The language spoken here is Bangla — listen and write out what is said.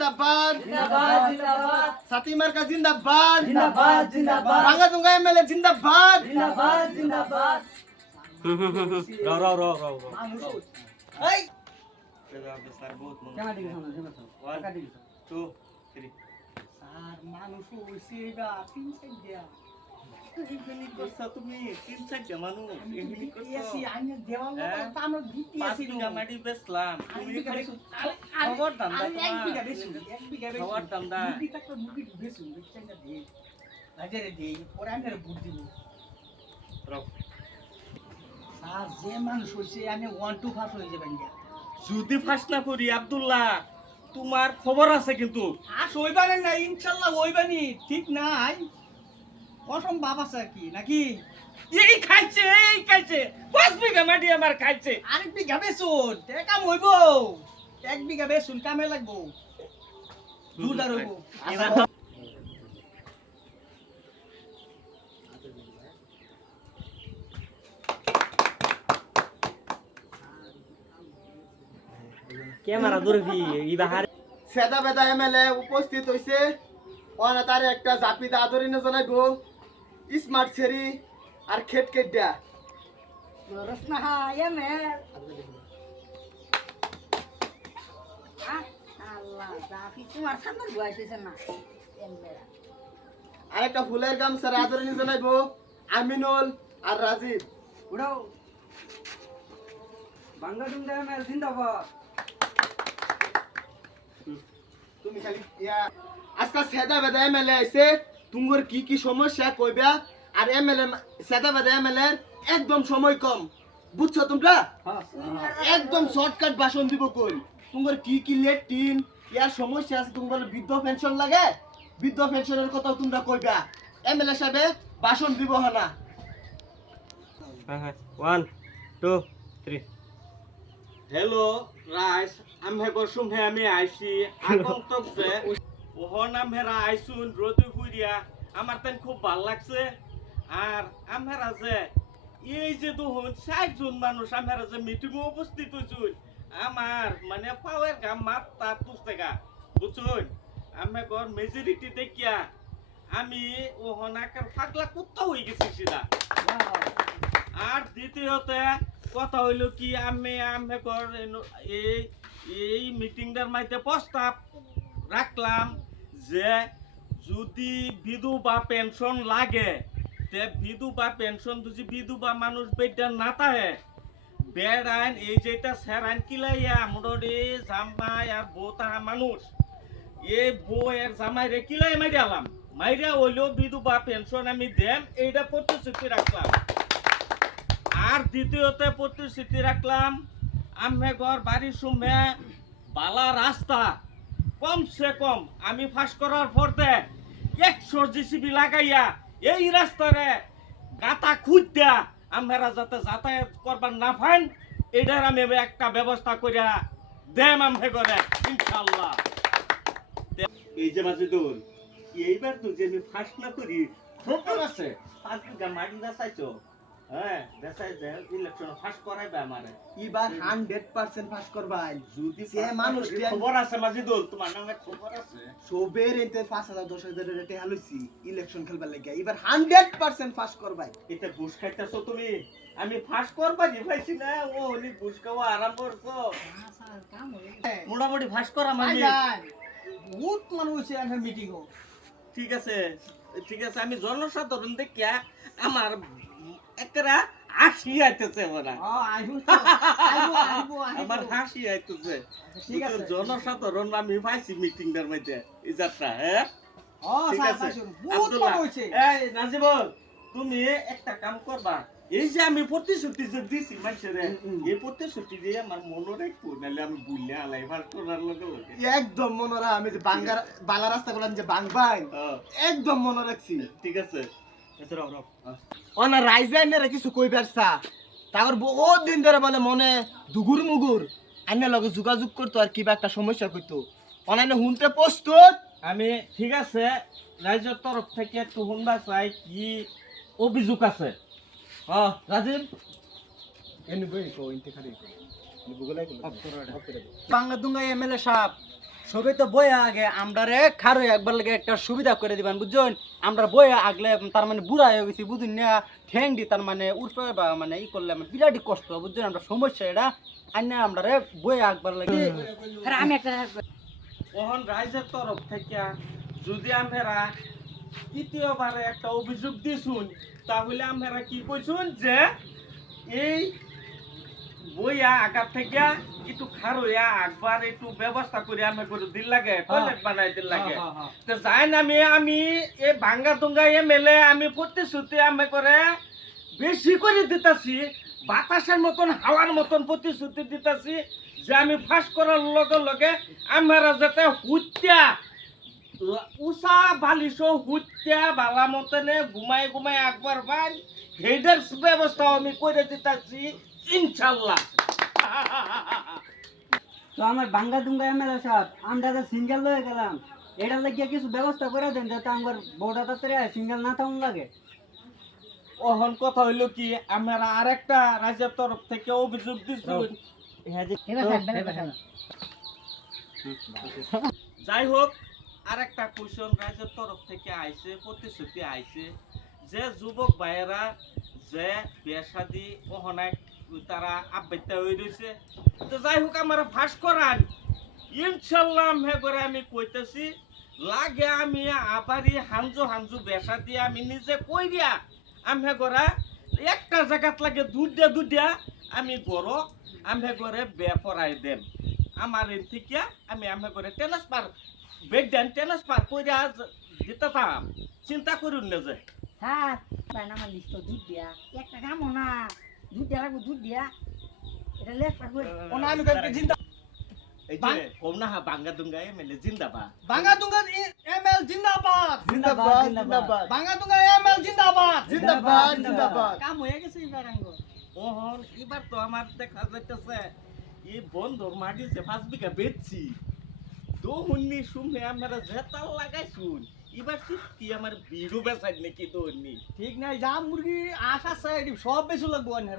জিন্দাবাদ জিন্দাবাদ জিন্দাবাদ সাথী মার্কা জিন্দাবাদ জিন্দাবাদ জিন্দাবাদ ভাঙ্গাতুঙ্গা এমএলএ জিন্দাবাদ জিন্দাবাদ জিন্দাবাদ রাও এই স্যার বহুত মন কেমন দিকে শোনা শোনা টাকা দিকে 2 3 স্যার মানুষ হইছে এটা 3 সেকেন্ড দিয়া এগুলি করছ তুমি 3 সেকেন্ড মানুষ এগুলি করছ এসি আইনে দেওয়া হ্যাঁ? মতো আমরা দিতে 5 আসি বিঘা মাটি বেচলাম তুমি খালি খবর খবর দাম আমি দাও 1 বিঘা বেশি 1 বিঘা বেশি খবর দাম দা মুগি টাকা মুগি বেশি দেখছেন না দেই বাজারে দেই পরে আইনে বুট দিব রাও স্যার যে মানুষ হইছে আইনে 1 2 ফাস হয়ে যাবেন গিয়া যদি ফাঁস না করি আব্দুল্লাহ তোমার খবর আছে কিন্তু আস হইবানে না ইনশাআল্লাহ হইবানি ঠিক নাই কসম বাবা স্যার কি নাকি এই খাইছে 5 বিঘা মাটি আমার খাইছে আরেক বিঘা বেসুন কাম হইব 1 বিঘা বেসুন কামে লাগবো দুদার হইব ক্যামেরা ধরবি এই বাহার সেদা বেদা এমএলএ উপস্থিত হইছে ওনা তারে একটা জাপিদা আদরিনে জানাইবো স্মার্ট সেরি আর খেট দিয়া রসনা এমএল আল্লাহ জাফি তোমার সামনে বয়সেছে না এমএল আর একটা ফুলের গামছার আদরিনে জানাইবো আমিনুল আর রাজীব উড়াও বাংলাদেশ এমএল জিন্দাবাদ তুমি খালি আজকাল সেদা বেদা এমএলএ আইছে তুঙ্গর কি কি সমস্যা কইবা আর এমএলএ সেদা বেদা এমএলএ একদম সময় কম বুঝছো তোমরা একদম শর্টকাট ভাষণ দিব কই তুঙ্গর কি কি লেট্রিন ইয়ার সমস্যা আছে তুঙ্গর বৃদ্ধ পেনশন লাগে বৃদ্ধ পেনশনের কথা তোমরা কইবা এমএলএ সাহেব ভাষণ দিব না 1 2 3 হ্যালো রাইস আমি বসুম হে আমি আইছি আগন্তক যে ওহন আমরা আইছুন রোদে ফুরিয়া আমার তাই খুব ভালো লাগছে আর আমরা যে এই যে দুহন 60 জন মানুষ আমরা যে মিটিং উপস্থিত হইছুন আমার মানে পাওয়ার গাম মাত্তা তুসতে গা বুঝছুন আমি গর মেজরিটি দেখিয়া আমি ওহন আকার পাগলা কুত্তা হয়ে গেছি সিধা আর দ্বিতীয়তে কথা হইল কি আমি কর এই মিটিংটার মধ্যে প্রস্তাব রাখলাম যে যদি বিধবা পেনশন লাগে তে বিধবা পেনশন যদি বিধবা মানুষ বেটা না থাকে বেড আইন এই যেটা স্যার আইন কিলাইয়া মোটামুটি জামাই আর বউ তাহা মানুষ এই বউ এর জামাই রে কিলাই মাইরালাম মাইরা হইলেও বিধবা পেনশন আমি দেম এইটা প্রতিশ্রুতি রাখলাম আর দ্বিতীয়তে প্রতিশ্রুতি রাখলাম আমি ঘর বাড়ির সুমে বালা রাস্তা কমসে কম আমি ফাঁস করার পরতে 100 জিসিবি লাগাইয়া এই রাস্তারে গাতা খুঁজা আমরা যাতে যাতায়াত করবার না পান এটার আমি একটা ব্যবস্থা করিয়া দেম আমি করে ইনশাল্লাহ এই যে মাজিদুল এইবার তো যে আমি ফাঁস না করি খবর আছে 5 বিঘা মাটি চাইছো হ্যাঁ দেখাই যে ইলেকশন ফাঁস করাইবে আমারে এবার 100% পাস করবাই যদি সে মানুষ খবর আছে মাজিদুল তোমার নামে খবর আছে সবের এতে 5000 10000 রেটে হালুছি ইলেকশন খেলবার লাগি এবার 100% পাস করবাই এটা ঘুষ খাইতেছো তুমি আমি ফাঁস করবা জি পাইছি না ও হলি ঘুষ খাওয়া আরাম করছো স্যার কাম হয়ে মোটামুটি ফাঁস করা মানে বহুত মানুষ হইছে এখানে মিটিং ও ঠিক আছে আমি জনসাধারণ দেখিয়া আমার একরা হাসি আইতেছে ওরা আমার হাসি আইতেছে ঠিক আছে জনসাধারণ আমি পাইছি মিটিংটার মধ্যে এই যাত্রা হ্যাঁ ঠিক আছে বহুত আব্দুল্লাহ, মানুষ হইছে এই নাজিবুল তুমি একটা কাম করবা এই যে আমি প্রতিশ্রুতি যে দিছি মানুষের এই প্রতিশ্রুতি দিয়ে আমার মনে রাখবো নাহলে আমি বুঝলে আলাই ভার করার লগে লগে একদম মনে রাখ আমি যে বাংলা রাস্তা গুলান যে বাংবাই একদম মনে রাখছি ঠিক আছে রাও অনা রাইজাইনের কিছু কইবার চা তারপর বহুত দিন ধরে বলে মনে দুগুর মুগুর আইনের লগে যোগাযোগ করতো আর কিবা একটা সমস্যা কইতো অনাইনে হুনতে প্রস্তুত আমি ঠিক আছে রাজ্যের তরফ থেকে একটু হুন্ডা চাই কি অভিযোগ আছে রাজীব এনে বই কো ইনতে খালি গুগলে অফ করে বাংলা দুঙ্গা এমএলএ সাহেব সবে তো বইয়া আগে আমরারে খারো একবার লাগে একটা সুবিধা করে দিবেন বুঝছেন আমরা বইয়া আগলে তার মানে বুড়া হয়ে গেছি বুঝুন না ঠ্যাং দি তার মানে উঠবে বা মানে ই করলে আমার বিরাটই কষ্ট বুঝছেন আমরা সমস্যা এটা আইনা আমরারে বইয়া একবার লাগে আরে আমি একটা ওহন রাইজের তরফ থেকে যদি আমরা তৃতীয়বারে একটা অভিযোগ দিছুন তাহলে আমরা কি কইছুন যে এই বইয়া আগার থেকে একটু খারইয়া একবার একটু ব্যবস্থা করে আমরা করে দিল লাগে টয়লেট বানাই দিল লাগে তো যাই না আমি এই ভাঙ্গা দুঙ্গা মেলে আমি প্রতিশ্রুতি আমি করে বেশি করে দিতাছি বাতাসের মতন হাওয়ার মতন প্রতিশ্রুতি দিতাছি যে আমি ফাঁস করার লগে লগে আমরা যাতে হুত্যা উষা বালিশ হুত্যা বালা মতনে ঘুমাই ঘুমাই একবার ভাই হেডার ব্যবস্থা আমি করে দিতাছি ইনশাল্লাহ। তো আমার বাঙ্গা দুঙ্গা এমএলএ সাহেব আমরা তো সিঙ্গেল হয়ে গেলাম এটা লাগিয়ে কিছু ব্যবস্থা করে দেন যাতে আমার বউটা তাড়াতাড়ি সিঙ্গেল না থাকুন লাগে ওহন কথা হইলো কি আমরা আরেকটা রাজ্যের তরফ থেকে অভিযোগ দিচ্ছি যাই হোক আরেকটা কোশ্চেন রাজ্যের তরফ থেকে আইছে প্রতিশ্রুতি আইছে যে যুবক ভাইয়েরা যে বিয়ে শাদী ওহনায় তারা আবৃত্তি হয়ে রয়েছে তো যাই হোক আমার ফাঁস করান ইনশাল্লাহ আমি কইতেছি লাগে আমি আবারই হাঞ্জু হাঞ্জু বেসা দিয়ে আমি নিজে কই দিয়া আমি গড়া একটা জায়গাত লাগে দুধ দিয়া আমি গড় আমি গড়ে বে পড়াই দেন আমার এর থেকে আমি করে ট্রান্সফার বেগ দেন ট্রান্সফার কইরা দিতাম চিন্তা করুন না যে হ্যাঁ বাইনা আমার লিস্ট দুধ দিয়া একটা কামো না দুধ দিয়া লাগবে দুধ দিয়া এটা লেখা করে ওনা আমি কালকে জিন্দা এই যে কম না বাঙ্গা দুঙ্গা এমএলএ জিন্দাবাদ ভাঙ্গা দুঙ্গা এমএল জিন্দাবাদ জিন্দাবাদ জিন্দাবাদ ভাঙ্গা দুঙ্গা এমএল জিন্দাবাদ জিন্দাবাদ জিন্দাবাদ কাম হয়ে গেছে এবার আঙ্গ ওহন এবার তো আমার দেখা যাইতেছে এই বন্ধুর মাটি যে 5 বিঘা বেচছি তো হুন্নি শুনে আমরা জেতাল লাগাইছুন এবার কি আমার বিড়ু বেচাই নাকি তো হুন্নি ঠিক নাই যা মুরগি আশ আছে সব বেশি লাগবো না